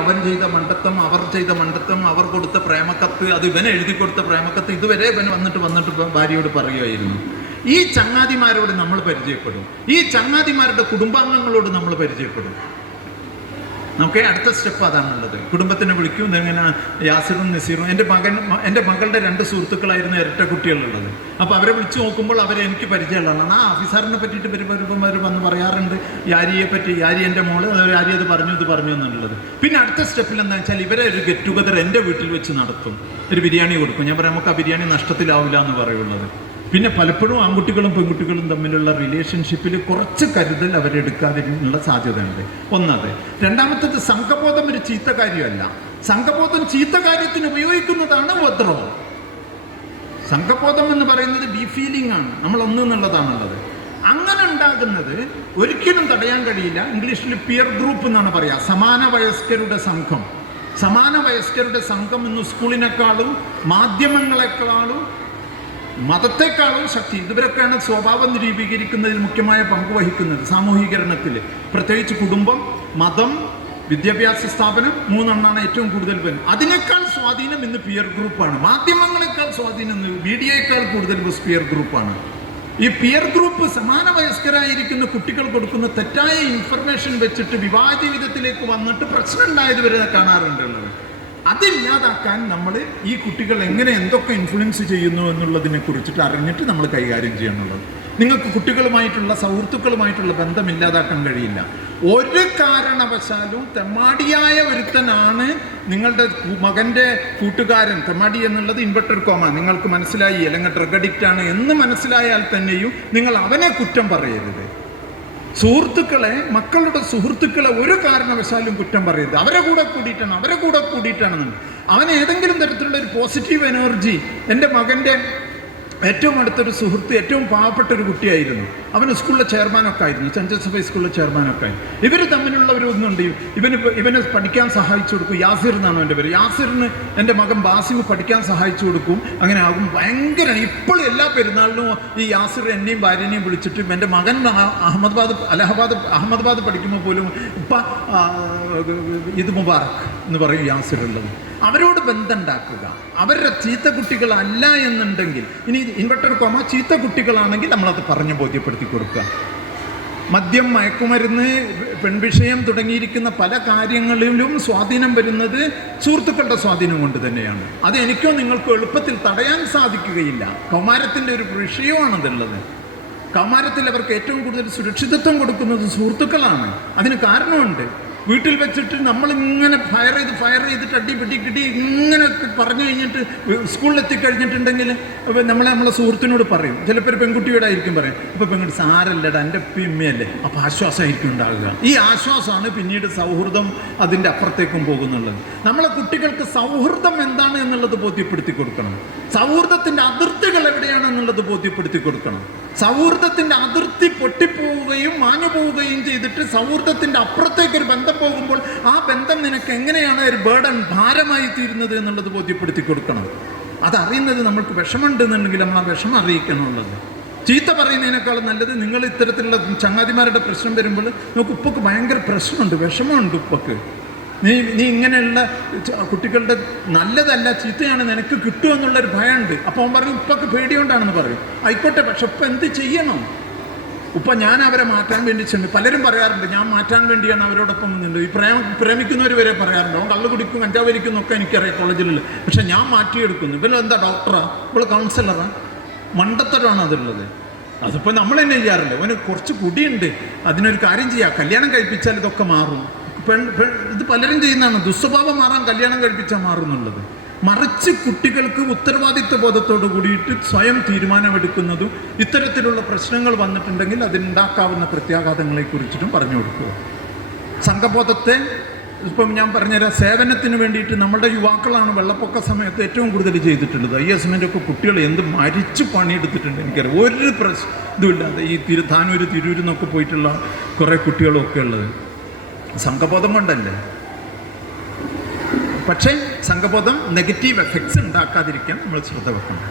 അവൻ ചെയ്ത മണ്ടത്തം, അവർ ചെയ്ത മണ്ടത്തം, അവർ കൊടുത്ത പ്രേമക്കത്ത്, അത് ഇവൻ എഴുതി കൊടുത്ത പ്രേമക്കത്ത്, ഇതുവരെ ഇവൻ വന്നിട്ട് ഭാര്യയോട് പറയുമായിരുന്നു. ഈ ചങ്ങാതിമാരോട് നമ്മൾ പരിചയപ്പെടും, ഈ ചങ്ങാതിമാരുടെ കുടുംബാംഗങ്ങളോട് നമ്മൾ പരിചയപ്പെടും. നമുക്ക് അടുത്ത സ്റ്റെപ്പ് അതാണുള്ളത്. കുടുംബത്തിനെ വിളിക്കും. ഇതെങ്ങനെ യാസിറും നസീറും, എൻ്റെ മകളുടെ 2 സുഹൃത്തുക്കളായിരുന്നു ഇരട്ട കുട്ടികളുള്ളത്. അപ്പോൾ അവരെ വിളിച്ചു നോക്കുമ്പോൾ അവരെ എനിക്ക് പരിചയമുള്ളതാണ്. ആ ഓഫീസറിനെ പറ്റിയിട്ട് വരുമ്പം അവർ വന്ന് പറയാറുണ്ട് യാരിയെ പറ്റി, യാരി എൻ്റെ മോള്, യാരി അത് പറഞ്ഞു എന്നുള്ളത്. പിന്നെ അടുത്ത സ്റ്റെപ്പിൽ എന്താ വെച്ചാൽ ഇവരെ ഒരു ഗെറ്റ് ടുഗദർ എൻ്റെ വീട്ടിൽ വെച്ച് നടത്തും. ഒരു ബിരിയാണി കൊടുക്കും. ഞാൻ പറയാം നമുക്ക് ആ ബിരിയാണി നഷ്ടത്തിലാവില്ല എന്ന് പറയുള്ളത്. പിന്നെ പലപ്പോഴും ആൺകുട്ടികളും പെൺകുട്ടികളും തമ്മിലുള്ള റിലേഷൻഷിപ്പിൽ കുറച്ച് കരുതൽ അവരെടുക്കാതിനുള്ള സാധ്യതയുണ്ട്. ഒന്നത്. രണ്ടാമത്തത്, സംഘബോധം ഒരു ചീത്ത കാര്യമല്ല. സംഘബോധം ചീത്ത കാര്യത്തിന് ഉപയോഗിക്കുന്നതാണ് ഉപദ്രവം. സംഘബോധം എന്ന് പറയുന്നത് ബി ഫീലിംഗ് ആണ്, നമ്മൾ ഒന്നെന്നുള്ളതാണുള്ളത്. അങ്ങനെ ഉണ്ടാകുന്നത് ഒരിക്കലും തടയാൻ കഴിയില്ല. ഇംഗ്ലീഷിൽ പിയർ ഗ്രൂപ്പ് എന്നാണ് പറയുക. സമാന വയസ്കരുടെ സംഘം ഇന്ന് സ്കൂളിനേക്കാളും മാധ്യമങ്ങളെക്കാളും മതത്തെക്കാളും ശക്തി. ഇവരൊക്കെയാണ് സ്വഭാവം രൂപീകരിക്കുന്നതിൽ മുഖ്യമായ പങ്ക് വഹിക്കുന്നത്. സാമൂഹീകരണത്തിൽ പ്രത്യേകിച്ച് കുടുംബം, മതം, വിദ്യാഭ്യാസ സ്ഥാപനം, 3 ഏറ്റവും കൂടുതൽ പേര്. അതിനേക്കാൾ സ്വാധീനം ഇന്ന് പിയർ ഗ്രൂപ്പാണ്. മാധ്യമങ്ങളെക്കാൾ സ്വാധീനം മീഡിയയേക്കാൾ കൂടുതൽ പിയർ ഗ്രൂപ്പാണ്. ഈ പിയർ ഗ്രൂപ്പ് സമാന വയസ്കരായിരിക്കുന്ന കുട്ടികൾ കൊടുക്കുന്ന തെറ്റായ ഇൻഫർമേഷൻ വെച്ചിട്ട് വിവാഹ ജീവിതത്തിലേക്ക് വന്നിട്ട് പ്രശ്നം ഉണ്ടായത് വരെ കാണാറുണ്ടുള്ളത്. അതില്ലാതാക്കാൻ നമ്മൾ ഈ കുട്ടികൾ എങ്ങനെ എന്തൊക്കെ ഇൻഫ്ലുവൻസ് ചെയ്യുന്നു എന്നുള്ളതിനെ കുറിച്ചിട്ട് അറിഞ്ഞിട്ട് നമ്മൾ കൈകാര്യം ചെയ്യണമെന്നുള്ളത്. നിങ്ങൾക്ക് കുട്ടികളുമായിട്ടുള്ള സുഹൃത്തുക്കളുമായിട്ടുള്ള ബന്ധം ഇല്ലാതാക്കാൻ കഴിയില്ല. ഒരു കാരണവശാലും തെമ്മാടിയായ ഒരുത്തനാണ് നിങ്ങളുടെ മകൻ്റെ കൂട്ടുകാരൻ. തെമ്മാടി എന്നുള്ളത് ഇൻവെർട്ടഡ് കോമ, നിങ്ങൾക്ക് മനസ്സിലായി, അല്ലെങ്കിൽ ഡ്രഗ് അഡിക്റ്റ് ആണ് എന്ന് മനസ്സിലായാൽ തന്നെയും നിങ്ങൾ അവനെ കുറ്റം പറയരുത്. സുഹൃത്തുക്കളെ, മക്കളുടെ സുഹൃത്തുക്കളെ ഒരു കാരണവശാലും കുറ്റം പറയരുത്. അവരെ കൂടെ കൂടിയിട്ടാണെന്നുണ്ട്. അവന് ഏതെങ്കിലും തരത്തിലുള്ള ഒരു പോസിറ്റീവ് എനർജി. എൻ്റെ മകൻ്റെ ഏറ്റവും അടുത്തൊരു സുഹൃത്ത് ഏറ്റവും പാവപ്പെട്ട ഒരു കുട്ടിയായിരുന്നു. അവന് സ്കൂളിലെ ചെയർമാനൊക്കെ ആയിരുന്നു, സെൻറ്റ് ജോസഫ് ഹൈസ്കൂളിലെ ചെയർമാനൊക്കെ ആയിരുന്നു. ഇവർ തമ്മിലുള്ളവരൊന്നുണ്ട്. ഇവന് പഠിക്കാൻ സഹായിച്ചു കൊടുക്കും. യാസിർ എന്നാണ് എൻ്റെ പേര്. യാസിറിന് എൻ്റെ മകൻ ബാസിമ് പഠിക്കാൻ സഹായിച്ചു കൊടുക്കും. അങ്ങനെ ആകും. ഭയങ്കര ഇപ്പോൾ എല്ലാ പെരുന്നാളിനും ഈ യാസിർ എന്നെയും ഭാര്യനെയും വിളിച്ചിട്ട്, എൻ്റെ മകൻ അഹമ്മദാബാദ് പഠിക്കുമ്പോൾ പോലും ഇപ്പം ഇത് മുബാറക് എന്ന് പറയും യാസിറുള്ളത്. അവരോട് ബന്ധം ഉണ്ടാക്കുക. അവരുടെ ചീത്ത കുട്ടികളല്ല എന്നുണ്ടെങ്കിൽ, ഇനി ഇൻവെർട്ടർ കോമ ചീത്ത കുട്ടികളാണെങ്കിൽ നമ്മളത് പറഞ്ഞ് ബോധ്യപ്പെടുത്തി കൊടുക്കുക. മദ്യം, മയക്കുമരുന്ന്, പെൺവിഷയം തുടങ്ങിയിരിക്കുന്ന പല കാര്യങ്ങളിലും സ്വാധീനം വരുന്നത് സുഹൃത്തുക്കളുടെ സ്വാധീനം കൊണ്ട് തന്നെയാണ്. അത് എനിക്കോ നിങ്ങൾക്കോ എളുപ്പത്തിൽ തടയാൻ സാധിക്കുകയില്ല. കൗമാരത്തിൻ്റെ ഒരു വിഷയമാണതുള്ളത്. കൗമാരത്തിൽ അവർക്ക് ഏറ്റവും കൂടുതൽ സുരക്ഷിതത്വം കൊടുക്കുന്നത് സുഹൃത്തുക്കളാണ്. അതിന് കാരണമുണ്ട്. വീട്ടിൽ വെച്ചിട്ട് നമ്മളിങ്ങനെ ഫയർ ചെയ്തിട്ട് അടിപിടി ഇങ്ങനെ പറഞ്ഞു കഴിഞ്ഞിട്ട് സ്കൂളിലെത്തിക്കഴിഞ്ഞിട്ടുണ്ടെങ്കിൽ നമ്മളെ സുഹൃത്തിനോട് പറയും. ചിലപ്പോൾ ഒരു പെൺകുട്ടിയോടായിരിക്കും പറയും, ഇപ്പോൾ പെൺകുട്ടി സാരല്ലടാ എൻ്റെ ഉമ്മയല്ലേ, അപ്പോൾ ആശ്വാസമായിരിക്കും ഉണ്ടാകുക. ഈ ആശ്വാസമാണ് പിന്നീട് സൗഹൃദം അതിൻ്റെ അപ്പുറത്തേക്കും പോകുന്നുള്ളത്. നമ്മളെ കുട്ടികൾക്ക് സൗഹൃദം എന്താണ് എന്നുള്ളത് ബോധ്യപ്പെടുത്തി കൊടുക്കണം. സൗഹൃദത്തിൻ്റെ അതിർത്തികൾ എവിടെയാണെന്നുള്ളത് ബോധ്യപ്പെടുത്തി കൊടുക്കണം. സൗഹൃദത്തിൻ്റെ അതിർത്തി പൊട്ടിപ്പോവുകയും മാഞ്ഞു പോവുകയും ചെയ്തിട്ട് സൗഹൃദത്തിൻ്റെ അപ്പുറത്തേക്കൊരു ബന്ധം പോകുമ്പോൾ ആ ബന്ധം നിനക്ക് എങ്ങനെയാണ് ഒരു ബേർഡൻ, ഭാരമായി തീരുന്നത് എന്നുള്ളത് ബോധ്യപ്പെടുത്തി കൊടുക്കണം. അതറിയുന്നത് നമ്മൾക്ക് വിഷമമുണ്ടെന്നുണ്ടെങ്കിൽ നമ്മൾ ആ വിഷമം അറിയിക്കണമെന്നുള്ളത്. ചീത്ത പറയുന്നതിനേക്കാളും നല്ലത് നിങ്ങൾ ഇത്തരത്തിലുള്ള ചങ്ങാതിമാരുടെ പ്രശ്നം വരുമ്പോൾ നമുക്ക് ഉപ്പക്ക് ഭയങ്കര പ്രശ്നമുണ്ട്, വിഷമമുണ്ട് ഉപ്പക്ക്, നീ ഇങ്ങനെയുള്ള കുട്ടികളുടെ നല്ലതല്ല ചീത്തയാണ് നിനക്ക് കിട്ടുമെന്നുള്ളൊരു ഭയമുണ്ട്. അപ്പോൾ അവൻ പറയും ഉപ്പക്ക് പേടിയോണ്ടാണെന്ന് പറയും. ആയിക്കോട്ടെ, പക്ഷെ ഉപ്പ എന്ത് ചെയ്യണം? ഉപ്പ ഞാൻ അവരെ മാറ്റാൻ വേണ്ടി ചെന്നു. പലരും പറയാറുണ്ട് ഞാൻ മാറ്റാൻ വേണ്ടിയാണ് അവരോടൊപ്പം നിന്നുണ്ട്. ഈ പ്രേമിക്കുന്നവർ വരെ പറയാറുണ്ട് അവൻ കള്ളു കുടിക്കും, കഞ്ചാവ് വലിക്കും എന്നൊക്കെ എനിക്കറിയാം കോളേജിലുള്ള, പക്ഷെ ഞാൻ മാറ്റിയെടുക്കുന്നു. ഇവരെന്താ ഡോക്ടറാ, ഇപ്പോൾ കൗൺസിലറാ? മണ്ടത്തരമാണ് അതുള്ളത്. അതിപ്പോൾ നമ്മൾ തന്നെ ചെയ്യാറില്ല. അവന് കുറച്ച് കുടിയുണ്ട്, അതിനൊരു കാര്യം ചെയ്യാം, കല്യാണം കഴിപ്പിച്ചാൽ ഇതൊക്കെ മാറും. ഇത് പലരും ചെയ്യുന്നതാണ്. ദുസ്വഭാവം മാറാൻ കല്യാണം കഴിപ്പിച്ചാൽ മാറുന്നുള്ളത്. മറിച്ച് കുട്ടികൾക്ക് ഉത്തരവാദിത്വ ബോധത്തോട് കൂടിയിട്ട് സ്വയം തീരുമാനമെടുക്കുന്നതും ഇത്തരത്തിലുള്ള പ്രശ്നങ്ങൾ വന്നിട്ടുണ്ടെങ്കിൽ അതിനുണ്ടാക്കാവുന്ന പ്രത്യാഘാതങ്ങളെ കുറിച്ചിട്ടും പറഞ്ഞു കൊടുക്കുക. സംഘബോധത്തെ ഇപ്പം ഞാൻ പറഞ്ഞുതരാം. സേവനത്തിന് വേണ്ടിയിട്ട് നമ്മുടെ യുവാക്കളാണ് വെള്ളപ്പൊക്ക സമയത്ത് ഏറ്റവും കൂടുതൽ ചെയ്തിട്ടുള്ളത്. ISMൻ്റെയൊക്കെ കുട്ടികൾ എന്ത് മരിച്ചു പണിയെടുത്തിട്ടുണ്ട് എനിക്കറിയാം. ഒരു ഇതുമില്ലാതെ ഈ താനൂർ തിരൂരിൽ പോയിട്ടുള്ള കുറേ കുട്ടികളൊക്കെ ഉള്ളത് സംഘബോധം കൊണ്ടല്ലേ. പക്ഷേ സംഘബോധം നെഗറ്റീവ് എഫക്ട്സ് ഉണ്ടാക്കാതിരിക്കാൻ നമ്മൾ ശ്രദ്ധ വെക്കണം.